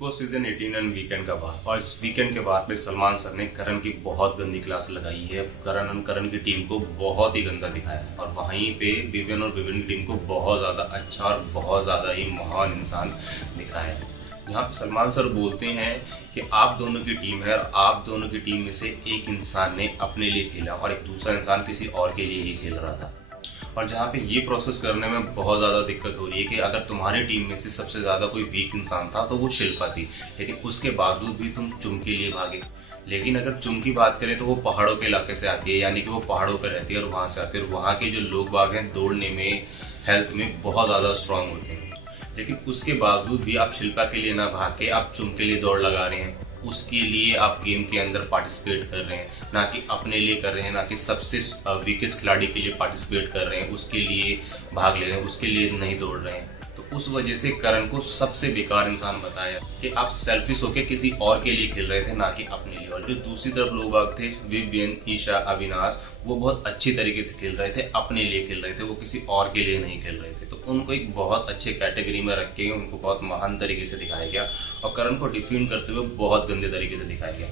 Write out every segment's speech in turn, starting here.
Boss season 18 and weekend का बार और इस वीकेंड के बाद पे सलमान सर ने करण की बहुत गंदी क्लास लगाई है। करण की टीम को बहुत ही गंदा दिखाया है और वहीं पे विवियन और विवियन की टीम को बहुत ज़्यादा अच्छा और बहुत ज़्यादा ही महान इंसान दिखाया है। यहाँ पे सलमान सर बोलते हैं कि आप दोनों की टीम है और आप दोनों की टीम में से एक इंसान ने अपने लिए खेला और एक दूसरा इंसान किसी और के लिए ही खेल रहा था। और जहाँ पे ये प्रोसेस करने में बहुत ज़्यादा दिक्कत हो रही है कि अगर तुम्हारी टीम में से सबसे ज़्यादा कोई वीक इंसान था तो वो शिल्पा थी, लेकिन उसके बावजूद भी तुम चुम के लिए भागे। लेकिन अगर चुम की बात करें तो वो पहाड़ों के इलाके से आती है, यानी कि वो पहाड़ों पर रहती है और वहाँ से आती है और वहाँ के जो लोग बाग हैं दौड़ने में, हेल्थ में बहुत ज़्यादा स्ट्रांग होते हैं। लेकिन उसके बावजूद भी आप शिल्पा के लिए ना भाग के आप चुम के लिए दौड़ लगा रहे हैं। उसके लिए आप गेम के अंदर पार्टिसिपेट कर रहे हैं, ना कि अपने लिए कर रहे हैं, ना कि सबसे वीकेस्ट खिलाड़ी के लिए पार्टिसिपेट कर रहे हैं, उसके लिए भाग ले रहे हैं, उसके लिए नहीं दौड़ रहे हैं। तो उस वजह से करण को सबसे बेकार इंसान बताया कि आप सेल्फिश होके किसी और के लिए खेल रहे थे, ना कि अपने लिए। और जो दूसरी तरफ लोग बाग थे, विवियन, ईशा, अविनाश, वो बहुत अच्छी तरीके से खेल रहे थे, अपने लिए खेल रहे थे, वो किसी और के लिए नहीं खेल रहे थे। तो उनको एक बहुत अच्छे कैटेगरी में रख के उनको बहुत महान तरीके से दिखाया गया और करण को डिफीट करते हुए बहुत गंदे तरीके से दिखाया गया।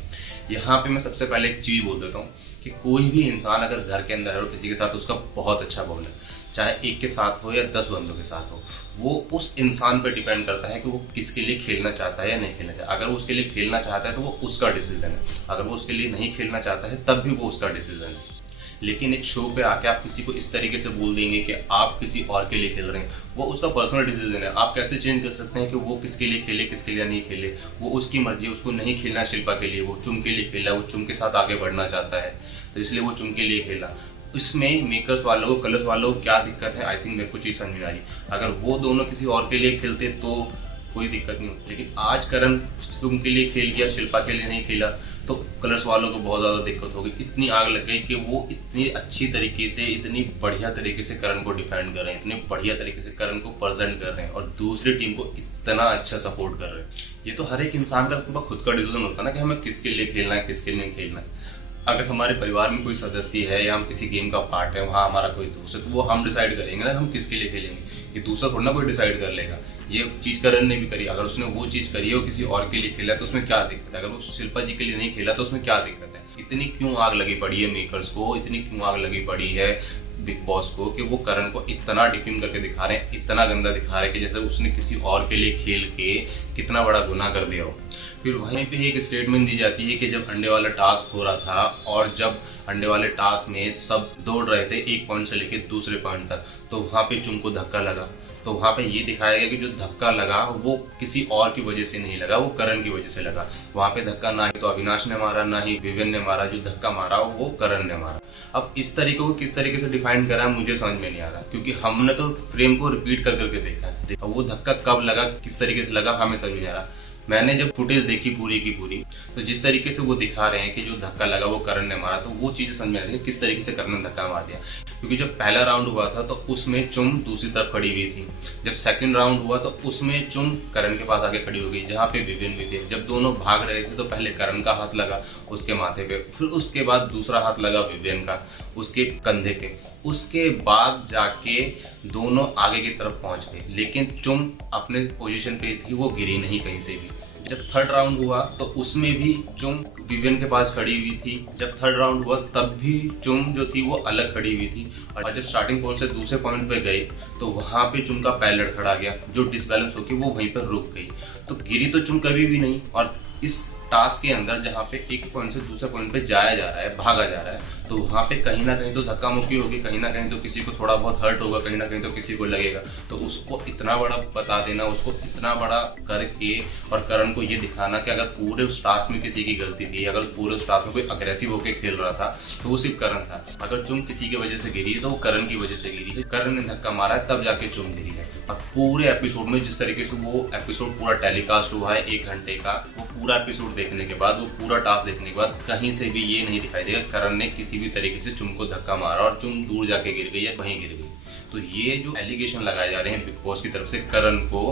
यहाँ पे मैं सबसे पहले एक चीज़ बोल देता हूँ कि कोई भी इंसान अगर घर के अंदर है और किसी के साथ उसका बहुत अच्छा बॉन्ड है, चाहे एक के साथ हो या 10 बंदों के साथ हो, वो उस इंसान पर डिपेंड करता है कि वो किसके लिए खेलना चाहता है या नहीं खेलना चाहता है। अगर वो उसके लिए खेलना चाहता है तो वो उसका डिसीजन है, अगर वो उसके लिए नहीं खेलना चाहता है तब भी वो उसका डिसीजन है। लेकिन एक शो पे आके आप किसी को इस तरीके से बोल देंगे कि आप किसी और के लिए खेल रहे हैं, वो उसका पर्सनल डिसीजन है। आप कैसे चेंज कर सकते हैं कि वो किसके लिए खेले, किसके लिए नहीं खेले, वो उसकी मर्जी है। उसको नहीं खेलना शिल्पा के लिए, वो चुम के लिए खेला, वो चुम के साथ आगे बढ़ना चाहता है, तो इसलिए वो चुम के लिए खेला। इसमें मेकर्स वालों को, कलर्स वालों को क्या दिक्कत है, आई थिंक मेरे को चीज़ समझ में आ रही। अगर वो दोनों किसी और के लिए खेलते तो कोई दिक्कत नहीं होती, लेकिन आज करण तुम के लिए खेल गया, शिल्पा के लिए नहीं खेला, तो कलर्स वालों को बहुत ज़्यादा दिक्कत होगी। इतनी आग लग गई कि वो इतनी अच्छी तरीके से, इतनी बढ़िया तरीके से करण को डिफेंड कर रहे हैं, इतने बढ़िया तरीके से करण को प्रेजेंट कर रहे हैं और दूसरी टीम को इतना अच्छा सपोर्ट कर रहे हैं। ये तो हर एक इंसान का खुद का डिसीजन होता है ना कि हमें किसके लिए खेलना है, किसके लिए नहीं खेलना है। अगर हमारे परिवार में कोई सदस्य है या हम किसी गेम का पार्ट है, वहाँ हमारा कोई दोस्त है, तो वो हम डिसाइड करेंगे ना हम किसके लिए खेलेंगे। ये दूसरा थोड़ा ना कोई डिसाइड कर लेगा। ये चीज़ करण ने भी करी, अगर उसने वो चीज़ करी है वो किसी और के लिए खेला है तो उसमें क्या दिक्कत है। अगर वो शिल्पा जी के लिए नहीं खेला तो उसमें क्या दिक्कत है। इतनी क्यों आग लगी पड़ी है मेकर्स को, इतनी क्यों आग लगी पड़ी है बिग बॉस को कि वो करण को इतना डिफीम करके दिखा रहे हैं, इतना गंदा दिखा रहे हैं कि जैसे उसने किसी और के लिए खेल के कितना बड़ा गुनाह कर दिया हो। फिर वहीं पे एक स्टेटमेंट दी जाती है कि जब अंडे वाला टास्क हो रहा था और जब अंडे वाले टास्क में सब दौड़ रहे थे एक पॉइंट से लेकर दूसरे पॉइंट तक, तो वहाँ पे चुम को धक्का लगा। तो वहाँ पे ये दिखाया गया कि जो धक्का लगा वो किसी और की वजह से नहीं लगा, वो करण की वजह से लगा। वहाँ पे धक्का ना ही तो अविनाश ने मारा, ना ही विवियन ने मारा, जो धक्का मारा वो करण ने मारा। अब इस तरीके को किस तरीके से डिफाइन करा है मुझे समझ में नहीं आ रहा, क्योंकि हमने तो फ्रेम को रिपीट कर करके देखा है। वो धक्का कब लगा, किस तरीके से लगा, हमें समझ नहीं आ रहा। मैंने जब फुटेज देखी पूरी की पूरी, तो जिस तरीके से वो दिखा रहे हैं कि जो धक्का लगा वो करण ने मारा, तो वो चीज़ समझ में आ रही है किस तरीके से करण ने धक्का मार दिया। क्योंकि जब पहला राउंड हुआ था तो उसमें चुम दूसरी तरफ खड़ी हुई थी, जब सेकंड राउंड हुआ तो उसमें चुम करण के पास आके खड़ी हो गई, जहाँ पे विवियन भी थे। जब दोनों भाग रहे थे तो पहले करण का हाथ लगा उसके माथे पे, फिर उसके बाद दूसरा हाथ लगा विवियन का उसके कंधे पे, उसके बाद जाके दोनों आगे की तरफ पहुंच गए। लेकिन चुम अपने पोजीशन पे थी, वो गिरी नहीं कहीं से भी। जब थर्ड राउंड हुआ तो उसमें भी चुम विवियन के पास खड़ी हुई थी। जब थर्ड राउंड हुआ तब भी चुम जो थी वो अलग खड़ी हुई थी। और जब स्टार्टिंग पॉइंट से दूसरे पॉइंट पे गए तो वहां पे चुम का पैर लड़खड़ा गया, जो डिसबैलेंस होकर वो वहीं पर रुक गई। तो गिरी तो चुम कभी भी नहीं। और इस टास्क के अंदर जहाँ पे एक पॉइंट से दूसरे पॉइंट पे जाया जा रहा है, भागा जा रहा है, तो वहाँ पे कहीं ना कहीं तो धक्का मुक्की होगी, कहीं ना कहीं तो किसी को थोड़ा बहुत हर्ट होगा, कहीं ना कहीं तो किसी को लगेगा। तो उसको इतना बड़ा बता देना, उसको इतना बड़ा करके और करण को ये दिखाना कि अगर पूरे उस टास्क में किसी की गलती थी, अगर पूरे उस टास्क में कोई अग्रेसिव होकर खेल रहा था तो वो सिर्फ करण था। अगर चुम किसी की वजह से गिरी है तो वो करण की वजह से गिरी है, करण ने धक्का मारा है तब जाके चुम गिरी है। और पूरे एपिसोड में जिस तरीके से वो एपिसोड पूरा टेलीकास्ट हुआ है 1 घंटे का, वो पूरा एपिसोड देखने के बाद, वो पूरा टास्क देखने के बाद कहीं से भी ये नहीं दिखाई देगा करण ने किसी भी तरीके से चुम को धक्का मारा और चुम दूर जाके गिर गई या वहीं गिर गई। तो ये जो एलिगेशन लगाए जा रहे हैं बिग बॉस की तरफ से करण को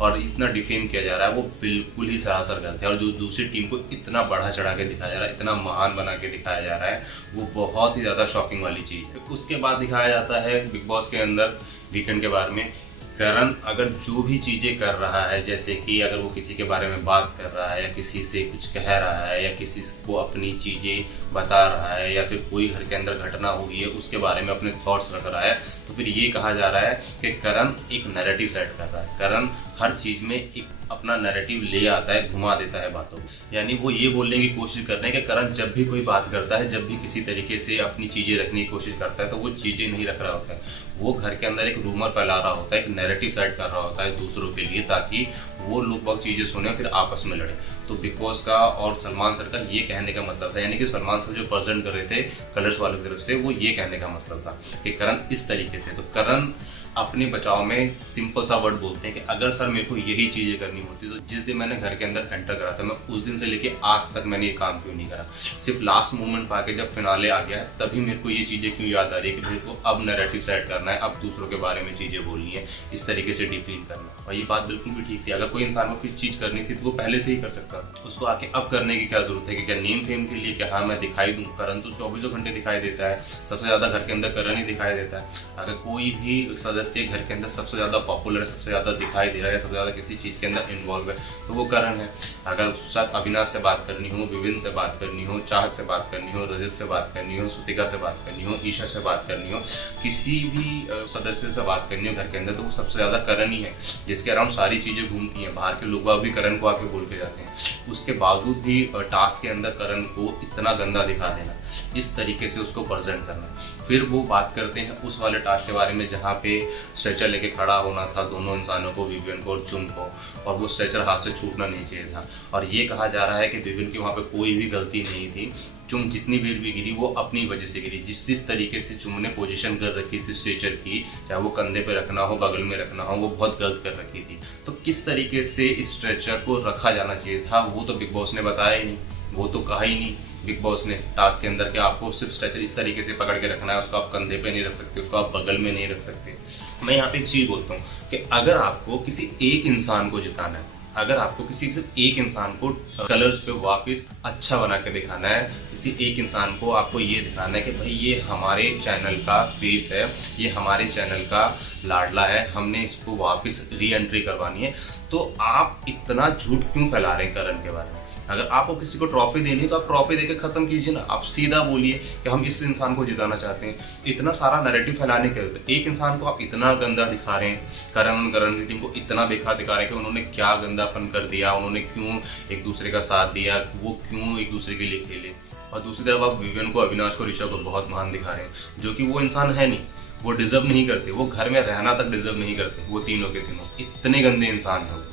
और इतना डिफेम किया जा रहा है, वो बिल्कुल ही सरासर गलत है। और जो दूसरी टीम को इतना बढ़ा चढ़ा के दिखाया जा रहा है, इतना महान बना के दिखाया जा रहा है, वो बहुत ही ज़्यादा शॉकिंग वाली चीज़ है। उसके बाद दिखाया जाता है बिग बॉस के अंदर वीकेंड के बारे में करण अगर जो भी चीज़ें कर रहा है, जैसे कि अगर वो किसी के बारे में बात कर रहा है या किसी से कुछ कह रहा है या किसी को अपनी चीज़ें बता रहा है या फिर कोई घर के अंदर घटना हुई है उसके बारे में अपने थॉट्स रख रहा है, तो फिर ये कहा जा रहा है कि करण एक नैरेटिव सेट कर रहा है। करण हर चीज़ में एक अपना नैरेटिव ले आता है, घुमा देता है बातों को। यानी वो ये बोलने की कोशिश कर रहे हैं कि करण जब भी कोई बात करता है, जब भी किसी तरीके से अपनी चीज़ें रखने की कोशिश करता है, तो वो चीज़ें नहीं रख रहा होता है, वो घर के अंदर एक रूमर फैला रहा होता है, एक नैरेटिव सेट कर रहा होता है दूसरों के लिए, ताकि वो लोग बहुत चीज़ें सुने फिर आपस में लड़े। तो बिग बॉस का और सलमान सर का ये कहने का मतलब था, यानी कि सलमान सर जो प्रेजेंट कर रहे थे कलर्स वालों की तरफ से, वो ये कहने का मतलब था कि करण इस तरीके से। तो करण अपने बचाव में सिंपल सा वर्ड बोलते हैं कि अगर सर मेरे को यही चीज़ें करनी होती तो जिस दिन मैंने घर के अंदर एंटर करा था, मैं उस दिन से लेके आज तक मैंने ये काम क्यों नहीं करा। सिर्फ लास्ट मोमेंट पाके जब फिनाले आ गया है तभी मेरे को ये चीज़ें क्यों याद आ रही है कि मेरे को अब नैरेटिव सेट करना है, अब दूसरों के बारे में चीज़ें बोलनी है, इस तरीके से डीपीन करना है। और ये बात बिल्कुल भी ठीक थी। अगर कोई इंसान को कुछ चीज़ करनी थी तो वो पहले से ही कर सकता था, उसको आके अब करने की क्या जरूरत है कि क्या नेम फेम के लिए क्या हाँ मैं दिखाई दूँ। करण तो 24 घंटे दिखाई देता है, सबसे ज़्यादा घर के अंदर करण ही दिखाई देता है। अगर कोई भी सदस्य घर के अंदर सबसे ज़्यादा पॉपुलर है, सबसे ज़्यादा दिखाई दे रहा है, सबसे ज़्यादा किसी चीज़ के अंदर इन्वॉल्व है, तो वो करण है। अगर उसके साथ अविनाश से बात करनी हो, विविन से बात करनी हो, चाहत से बात करनी हो, रजत से बात करनी हो, श्रुतिका से बात करनी हो, ईशा से बात करनी हो, किसी भी सदस्य से बात करनी हो घर के अंदर, तो वो सबसे ज़्यादा करण ही है, जिसके अराउंड सारी चीज़ें घूमती हैं। बाहर के लोग भी करण को आके बोल के जाते हैं। उसके बावजूद भी टास्क के अंदर करण को इतना गंदा दिखा देना, इस तरीके से उसको प्रेजेंट करना। फिर वो बात करते हैं उस वाले टास्क के बारे में जहाँ पे स्ट्रेचर लेके खड़ा होना था दोनों इंसानों को, विवियन को और चुम को, और वो स्ट्रेचर हाथ से छूटना नहीं चाहिए था। और ये कहा जा रहा है कि विवियन की वहाँ पे कोई भी गलती नहीं थी। चुम जितनी बार भी गिरी वो अपनी वजह से गिरी। जिस तरीके से चुम ने पोजीशन कर रखी थी स्ट्रेचर की, चाहे वो कंधे पे रखना हो, बगल में रखना हो, वो बहुत गलत कर रखी थी। तो किस तरीके से इस स्ट्रेचर को रखा जाना चाहिए था वो तो बिग बॉस ने बताया ही नहीं, वो तो कहा ही नहीं बिग बॉस ने टास्क के अंदर कि आपको सिर्फ स्ट्रेचर इस तरीके से पकड़ के रखना है, उसको आप कंधे पे नहीं रख सकते, उसको आप बगल में नहीं रख सकते। मैं यहाँ पे एक चीज़ बोलता हूँ कि अगर आपको किसी एक इंसान को जिताना है, अगर आपको किसी सिर्फ एक इंसान को कलर्स पे वापस अच्छा बना के दिखाना है, किसी एक इंसान को आपको ये दिखाना है कि भाई ये हमारे चैनल का फेस है, ये हमारे चैनल का लाडला है, हमने इसको वापस री एंट्री करवानी है, तो आप इतना झूठ क्यों फैला रहे हैं करण के बारे में। अगर आपको किसी को ट्रॉफी देनी है तो आप ट्रॉफी देके खत्म कीजिए ना, आप सीधा बोलिए कि हम इस इंसान को जिताना चाहते हैं। इतना सारा नैरेटिव फैलाने के होते एक इंसान को आप इतना गंदा दिखा रहे हैं, करण की टीम को इतना बेकार दिखा रहे हैं कि उन्होंने क्या गंदापन कर दिया, उन्होंने क्यों एक दूसरे का साथ दिया, वो क्यों एक दूसरे के लिए खेले। और दूसरी तरफ आप विवियन को, अविनाश को, ऋषभ को बहुत महान दिखा रहे हैं, जो कि वो इंसान है नहीं, वो डिजर्व नहीं करते, वो घर में रहना तक डिजर्व नहीं करते। वो तीनों के तीनों इतने गंदे इंसान हैं।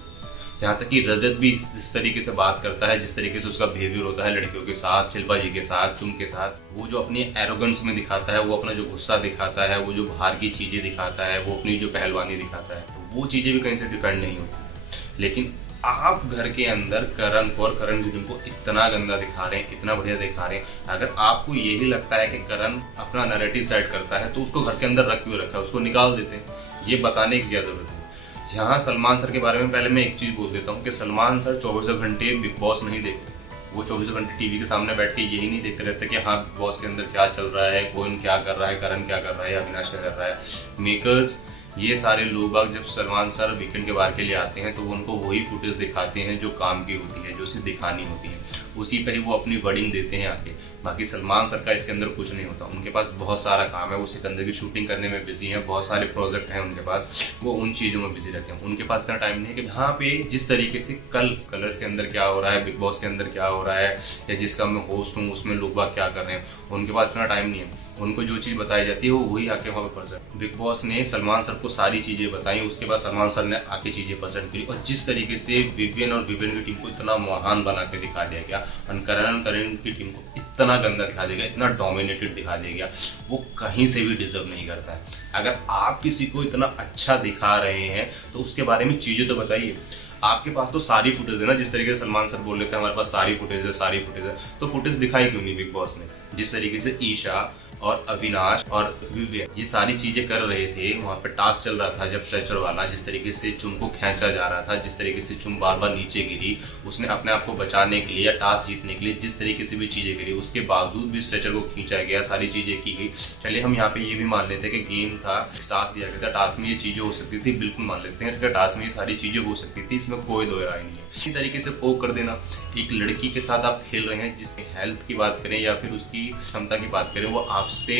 यहाँ तक कि रजत भी जिस तरीके से बात करता है, जिस तरीके से उसका बिहेवियर होता है लड़कियों के साथ, शिल्पा जी के साथ, चुम के साथ, वो जो अपनी एरोगेंस में दिखाता है, वो अपना जो गुस्सा दिखाता है, वो जो बाहर की चीज़ें दिखाता है, वो अपनी जो पहलवानी दिखाता है, तो वो चीज़ें भी कहीं से डिफेंड नहीं होती। लेकिन आप घर के अंदर करण को और करण की टीम को इतना गंदा दिखा रहे हैं, इतना बढ़िया दिखा रहे हैं। अगर आपको यही लगता है कि करण अपना नैरेटिव सेट करता है तो उसको घर के अंदर रख क्यों रखा है, उसको निकाल देते हैं। ये बताने की क्या जरूरत है। जहाँ सलमान सर के बारे में पहले मैं एक चीज़ बोल देता हूँ कि सलमान सर 24 घंटे बिग बॉस नहीं देखते। वो 24 घंटे टीवी के सामने बैठ के यही नहीं देखते रहते कि हाँ बिग बॉस के अंदर क्या चल रहा है, कौन क्या कर रहा है, करण क्या कर रहा है, अविनाश क्या कर रहा है। मेकर्स ये सारे लोग जब सलमान सर वीकेंड के बार के लिए आते हैं तो वो उनको वही फुटेज दिखाते हैं जो काम की होती है, जो उसे दिखानी होती है, उसी पर ही वो अपनी वर्डिंग देते हैं आके। बाकी सलमान सर का इसके अंदर कुछ नहीं होता। उनके पास बहुत सारा काम है, वो सिकंदर की शूटिंग करने में बिजी हैं, बहुत सारे प्रोजेक्ट हैं उनके पास, वो उन चीज़ों में बिजी रहते हैं। उनके पास इतना टाइम नहीं है कि यहाँ पे जिस तरीके से कल कलर्स के अंदर क्या हो रहा है, बिग बॉस के अंदर क्या हो रहा है, या जिसका मैं होस्ट हूँ उसमें लोग बाग क्या कर रहे हैं, उनके पास इतना टाइम नहीं है। उनको जो चीज़ बताई जाती है वो वही आके वहाँ पे प्रेजेंट। बिग बॉस ने सलमान सर को सारी चीज़ें बताई, उसके बाद सलमान सर ने आके चीज़ें प्रेजेंट करी। और जिस तरीके से विवियन और विवियन की टीम को इतना महान बना के दिखा दिया गया, करण की टीम को इतना गंदा दिखा दिया गया, इतना डोमिनेटेड दिखा दिया गया, वो कहीं से भी डिजर्व नहीं करता है। अगर आप किसी को इतना अच्छा दिखा रहे हैं तो उसके बारे में चीज़ें तो बताइए। आपके पास तो सारी फुटेज है ना, जिस तरीके से सलमान सर बोल लेते हैं हमारे पास सारी फुटेज है, सारी फुटेज है, तो फुटेज दिखाई क्यों नहीं बिग बॉस ने? जिस तरीके से ईशा और अविनाश और विवेक ये सारी चीजें कर रहे थे, वहां पे टास्क चल रहा था जब स्ट्रेचर वाला, जिस तरीके से चुम को खींचा जा रहा था, जिस तरीके से चुम बार बार नीचे गिरी, उसने अपने आप को बचाने के लिए या टास्क जीतने के लिए जिस तरीके से भी चीजें करी, उसके बावजूद भी स्ट्रेचर को खींचा गया, सारी चीजें की गई। चलिए हम यहाँ पे ये भी मान लेते हैं कि गेम था, टास्क दिया गया था, टास्क में ये चीजें हो सकती थी, बिल्कुल मान लेते हैं टास्क में ये सारी चीजें हो सकती थी, इसमें कोई दो राय नहीं है। इसी तरीके से पोक कर देना, एक लड़की के साथ आप खेल रहे हैं जिसकी हेल्थ की बात करें या फिर उसकी क्षमता की बात करें, वो आपसे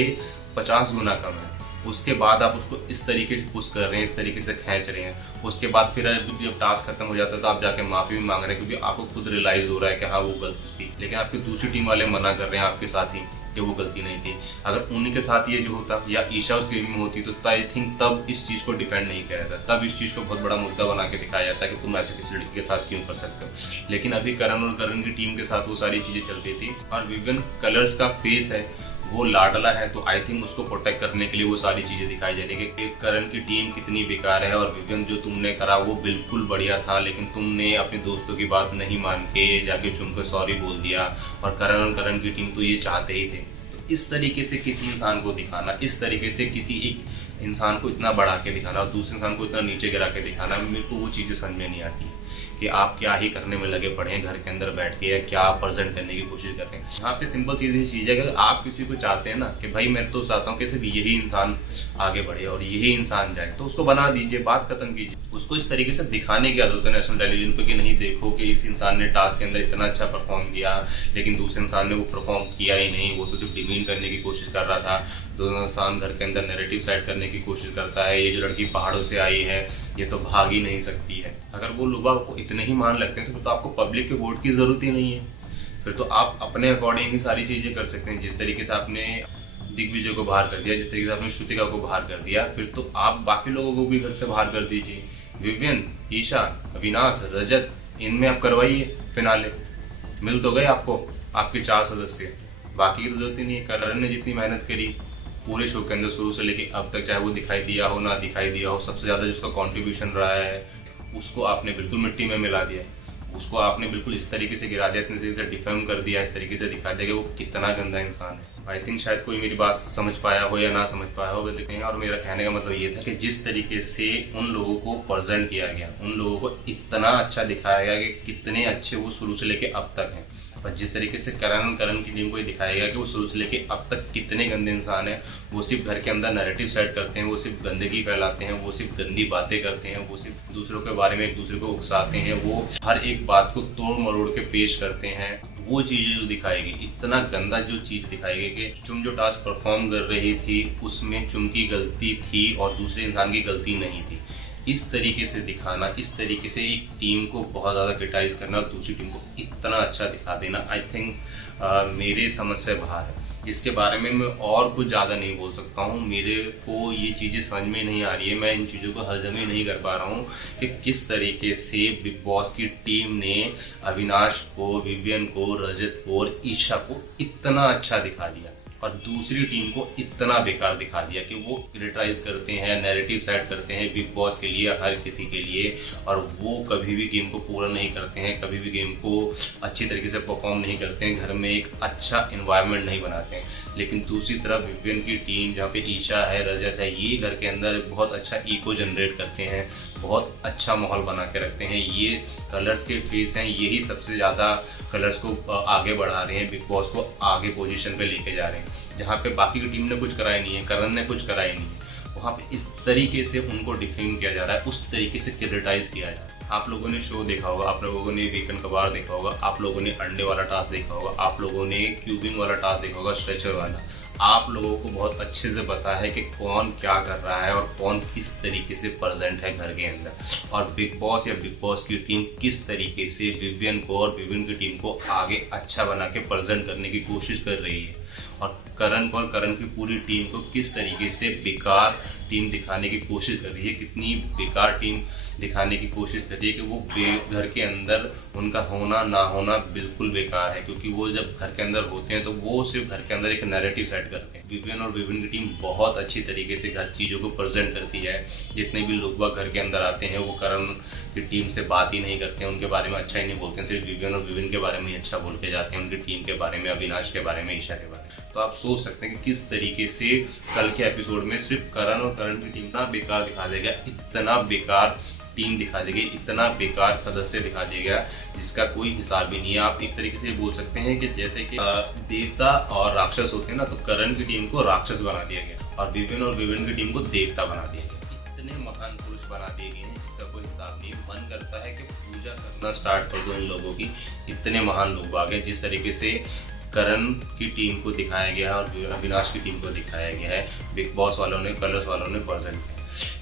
50 गुना कम है, उसके बाद आप उसको इस तरीके से पुश कर रहे हैं, इस तरीके से खींच रहे हैं, उसके बाद फिर जब टास्क खत्म हो जाता है तो आप जाके माफी भी मांग रहे हैं, क्योंकि आपको खुद रियलाइज हो रहा है कि हाँ वो गलती थी, लेकिन आपकी दूसरी टीम वाले मना कर रहे हैं आपके साथ ही कि वो गलती नहीं थी। अगर उन्हीं के साथ ये जो होता या ईशा उस गेम में होती तो आई थिंक तब इस चीज को डिफेंड नहीं किया जाता, तब इस चीज को बहुत बड़ा मुद्दा बना के दिखाया जाता है कि तुम ऐसे किसी लड़की के साथ क्यों कर सकते हो। लेकिन अभी करण और करण की टीम के साथ वो सारी चीजें चल रही थी, और विवियन कलर्स का फेस है, वो लाडला है, तो आई थिंक उसको प्रोटेक्ट करने के लिए वो सारी चीजें दिखाई जा रही है कि करण की टीम कितनी बेकार है, और विवियन जो तुमने करा वो बिल्कुल बढ़िया था, लेकिन तुमने अपने दोस्तों की बात नहीं मान के जाके चुम को सॉरी बोल दिया, और करण की टीम तो ये चाहते ही थे। तो इस तरीके से किसी इंसान को दिखाना, इस तरीके से किसी एक इंसान को इतना बढ़ा के दिखाना और दूसरे इंसान को इतना नीचे गिरा के दिखाना, मेरे को वो चीज़ें समझ में नहीं आती कि आप क्या ही करने में लगे पड़े हैं घर के अंदर बैठ के, या क्या प्रेजेंट करने की कोशिश करते हैं। यहाँ पे सिंपल सीधी चीज़ है कि आप किसी को चाहते हैं ना कि भाई मैं तो चाहता हूँ कि सिर्फ यही इंसान आगे बढ़े और यही इंसान जाए, तो उसको बना दीजिए, बात खत्म कीजिए। उसको इस तरीके से दिखाने की आदत है नेशनल टेलीविजन पे कि नहीं देखो कि इस इंसान ने टास्क के अंदर इतना अच्छा परफॉर्म किया, लेकिन दूसरे इंसान ने वो परफॉर्म किया ही नहीं, वो तो सिर्फ डिमीन करने की कोशिश कर रहा था। दोनों इंसान घर के अंदर नैरेटिव सेट करने की कोशिश करता है, ये जो लड़की पहाड़ों से आई है ये तो भाग ही नहीं सकती है। अगर वो लोग को इतने ही मान लगते हैं तो आपको पब्लिक के वोट की जरूरत ही नहीं है, फिर तो आप अपने अकॉर्डिंग ही सारी चीजें कर सकते हैं। जिस तरीके से आपने दिग्विजय को बाहर कर दिया, जिस तरीके से आपने श्रुतिका को बाहर कर दिया, फिर तो आप बाकी लोगों को भी घर से बाहर कर दीजिए। विवियन, ईशा, अविनाश, रजत, इनमें आप करवाइए फिनाले, मिल तो गए आपको आपके 4 सदस्य, बाकी की तो जरूरत ही नहीं है। करण ने जितनी मेहनत करी पूरे शो के अंदर शुरू से लेके अब तक, चाहे वो दिखाई दिया हो ना दिखाई दिया हो, सबसे ज्यादा जिसका कंट्रीब्यूशन रहा है उसको आपने बिल्कुल मिट्टी में मिला दिया, उसको आपने बिल्कुल इस तरीके से गिरा दिया, इतने तरीके से डिफेम कर दिया, इस तरीके से दिखा दिया कि वो कितना गंदा इंसान है। आई थिंक शायद कोई मेरी बात समझ पाया हो या ना समझ पाया हो, लेकिन और मेरा कहने का मतलब ये था कि जिस तरीके से उन लोगों को प्रेजेंट किया गया, उन लोगों को इतना अच्छा दिखाया गया कि कितने अच्छे वो शुरू से लेके अब तक हैं, और जिस तरीके से करण की टीम को ये दिखाया गया कि वो शुरू से लेके अब तक कितने गंदे इंसान हैं, वो सिर्फ घर के अंदर नैरेटिव सेट करते हैं, वो सिर्फ गंदगी फैलाते हैं, वो सिर्फ गंदी बातें करते हैं, वो सिर्फ दूसरों के बारे में एक दूसरे को उकसाते हैं, वो हर एक बात को तोड़ मरोड़ के पेश करते हैं। वो चीजें जो दिखाएगी, इतना गंदा जो चीज दिखाएगी कि चुम जो टास्क परफॉर्म कर रही थी उसमें चुम की गलती थी और दूसरे इंसान की गलती नहीं थी, इस तरीके से दिखाना, इस तरीके से एक टीम को बहुत ज़्यादा क्रिटिसाइज करना और दूसरी टीम को इतना अच्छा दिखा देना, आई थिंक मेरे समझ से बाहर है। इसके बारे में मैं और कुछ ज़्यादा नहीं बोल सकता हूँ, मेरे को ये चीज़ें समझ में नहीं आ रही है, मैं इन चीज़ों को हजम ही नहीं कर पा रहा हूँ कि किस तरीके से बिग बॉस की टीम ने अविनाश को, विवियन को, रजत को और ईशा को इतना अच्छा दिखा दिया और दूसरी टीम को इतना बेकार दिखा दिया कि वो क्रिटिसाइज करते हैं, नैरेटिव सेट करते हैं बिग बॉस के लिए, हर किसी के लिए, और वो कभी भी गेम को पूरा नहीं करते हैं, कभी भी गेम को अच्छी तरीके से परफॉर्म नहीं करते हैं, घर में एक अच्छा इन्वायरमेंट नहीं बनाते हैं। लेकिन दूसरी तरफ विवियन की टीम जहाँ पे ईशा है, रजत है, ये घर के अंदर बहुत अच्छा इको जनरेट करते हैं, बहुत अच्छा माहौल बना के रखते हैं, ये कलर्स के फेस हैं, यही सबसे ज़्यादा कलर्स को आगे बढ़ा रहे हैं, बिग बॉस को आगे पोजीशन पे लेके जा रहे हैं। जहाँ पे बाकी की टीम ने कुछ करा ही नहीं है, करण ने कुछ करा ही नहीं है, वहाँ पे इस तरीके से उनको डिफेम किया जा रहा है, उस तरीके से क्रिटिसाइज किया जा रहा है। आप लोगों ने शो देखा होगा, आप लोगों ने वीकेंड कबाड़ देखा होगा, आप लोगों ने अंडे वाला टास्क देखा होगा, आप लोगों ने क्यूबिंग वाला टास्क देखा होगा, स्ट्रेचर वाला, आप लोगों को बहुत अच्छे से पता है कि कौन क्या कर रहा है और कौन किस तरीके से प्रेजेंट है घर के अंदर, और बिग बॉस या बिग बॉस की टीम किस तरीके से विवियन को और विवियन की टीम को आगे अच्छा बना के प्रेजेंट करने की कोशिश कर रही है, और करण को और करण की पूरी टीम को किस तरीके से बेकार टीम दिखाने की कोशिश कर रही है, कितनी बेकार टीम दिखाने की कोशिश कर रही है कि वो घर के अंदर उनका होना ना होना बिल्कुल बेकार है, क्योंकि वो जब घर के अंदर होते हैं तो वो सिर्फ घर के अंदर एक नैरेटिव सेट करते हैं। विवियन और विवियन की टीम बहुत अच्छी तरीके से हर चीज़ों को प्रेजेंट करती है। जितने भी लोग बाग घर के अंदर आते हैं वो करण की टीम से बात ही नहीं करते हैं, उनके बारे में अच्छा ही नहीं बोलते हैं, सिर्फ विवियन और विवियन के बारे में ही अच्छा बोल के जाते हैं, उनकी टीम के बारे में, अविनाश के बारे में, ईशा के बारे में। तो आप सोच सकते हैं कि किस तरीके से कल के एपिसोड में सिर्फ करण और करण की टीम ना बेकार दिखा देगा, इतना बेकार टीम दिखा दी गई, इतना बेकार सदस्य दिखा दिया गया जिसका कोई हिसाब ही नहीं है। आप एक तरीके से बोल सकते हैं कि जैसे कि देवता और राक्षस होते हैं ना, तो करण की टीम को राक्षस बना दिया गया और विवियन और विवियन की टीम को देवता बना दिया गया। इतने महान पुरुष बना दिए गए हैं जिसका कोई हिसाब नहीं। मन करता है कि पूजा करना स्टार्ट कर दो इन लोगों की, इतने महान लोग आ गए। जिस तरीके से करण की टीम को दिखाया गया और अविनाश की टीम को दिखाया गया है, बिग बॉस वालों ने, कलर्स वालों ने प्रेजेंट किया।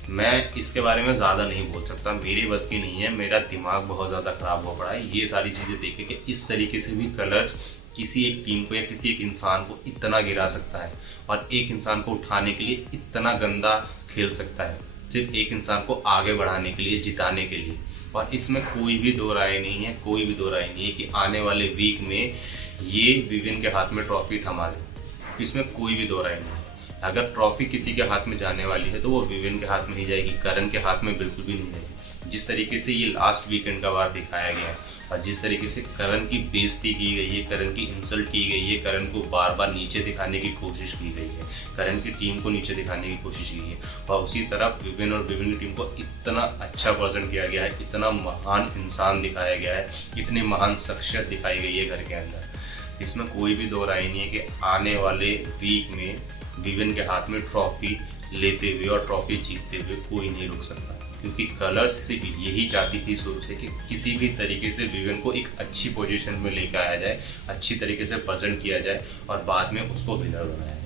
मैं इसके बारे में ज़्यादा नहीं बोल सकता, मेरी बस की नहीं है, मेरा दिमाग बहुत ज़्यादा ख़राब हो पड़ा है ये सारी चीज़ें देख के। इस तरीके से भी कलर्स किसी एक टीम को या किसी एक इंसान को इतना गिरा सकता है और एक इंसान को उठाने के लिए इतना गंदा खेल सकता है, सिर्फ एक इंसान को आगे बढ़ाने के लिए, जिताने के लिए। और इसमें कोई भी दो राय नहीं है, कोई भी दो राय नहीं है कि आने वाले वीक में ये विवियन के हाथ में ट्रॉफी थमा दे। इसमें कोई भी दो राय नहीं है। अगर ट्रॉफी किसी के हाथ में जाने वाली है तो वो विवियन के हाथ में ही जाएगी, करण के हाथ में बिल्कुल भी नहीं जाएगी। जिस तरीके से ये लास्ट वीकेंड का वार दिखाया गया है और जिस तरीके से करण की बेइज्जती की गई है, करण की इंसल्ट की गई है, करण को बार बार नीचे दिखाने की कोशिश की गई है, करण की टीम को नीचे दिखाने की कोशिश की है, और उसी तरफ विवियन और विवियन की टीम को इतना अच्छा प्रेजेंट किया गया है, इतना महान इंसान दिखाया गया है, इतनी महान शख्सियत दिखाई गई है घर के अंदर। इसमें कोई भी दो राय नहीं है कि आने वाले वीक में विवियन के हाथ में ट्रॉफी लेते हुए और ट्रॉफी जीतते हुए कोई नहीं रुक सकता, क्योंकि कलर्स सिर्फ यही चाहती थी शुरू से कि किसी भी तरीके से विवियन को एक अच्छी पोजीशन में लेकर आया जाए, अच्छी तरीके से प्रेजेंट किया जाए और बाद में उसको विनर बनाया जाए।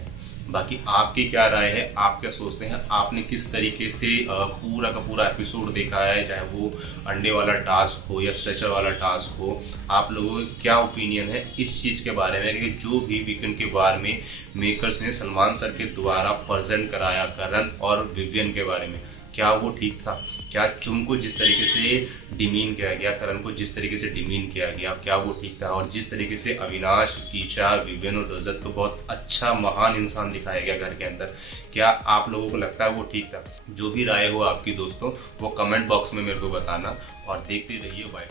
बाकी आपकी क्या राय है, आप क्या सोचते हैं, आपने किस तरीके से पूरा का पूरा एपिसोड देखा है, चाहे वो अंडे वाला टास्क हो या स्ट्रेचर वाला टास्क हो, आप लोगों का क्या ओपिनियन है इस चीज़ के बारे में कि जो भी वीकेंड के बारे में मेकर्स ने सलमान सर के द्वारा प्रेजेंट कराया करण और विवियन के बारे में, क्या वो ठीक था? क्या चुम को जिस तरीके से डिमीन किया गया, करण को जिस तरीके से डिमीन किया गया, क्या वो ठीक था? और जिस तरीके से अविनाश, ईशा, विवियन और रजत को बहुत अच्छा महान इंसान दिखाया गया घर के अंदर, क्या आप लोगों को लगता है वो ठीक था? जो भी राय हो आपकी दोस्तों, वो कमेंट बॉक्स में मेरे को बताना और देखते रहिए बाय।